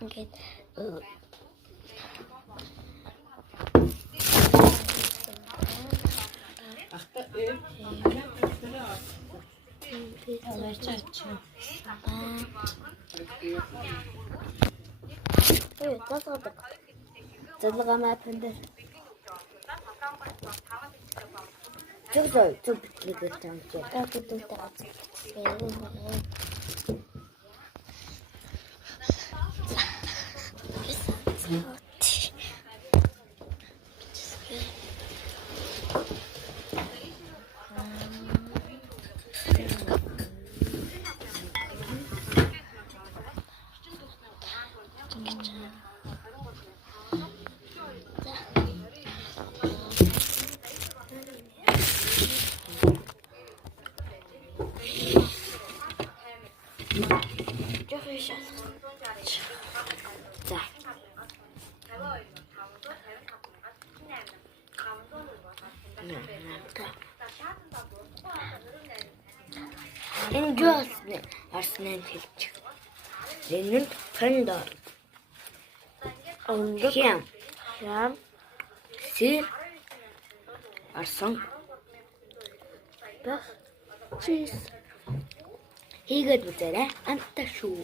Ингээд залгамаа пэндэр зүг битлэг гэж юм чи Энджосны арснен хэлж. Энэ нь фэндор. Хям. Сэр арсан. Бах. Чиз. Хийгээд үзээрэй. Амттай шүү.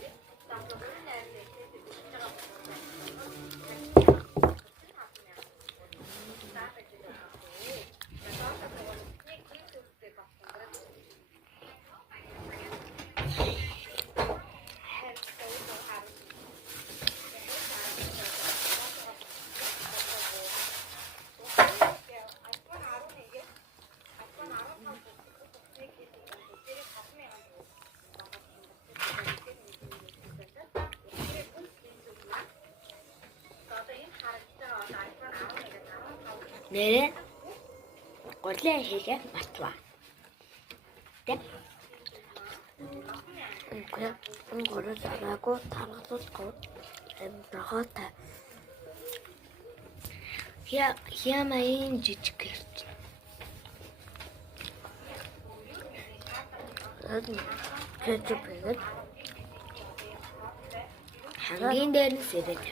Нэрээ горлоо хийгээ мартваа. Тэг. Энэ горол араагүй таргалуулгүй эмбрахата. Хямаин жижиг гэрч. Тэтэпэгэд хамгийн дээр нь сэрэд.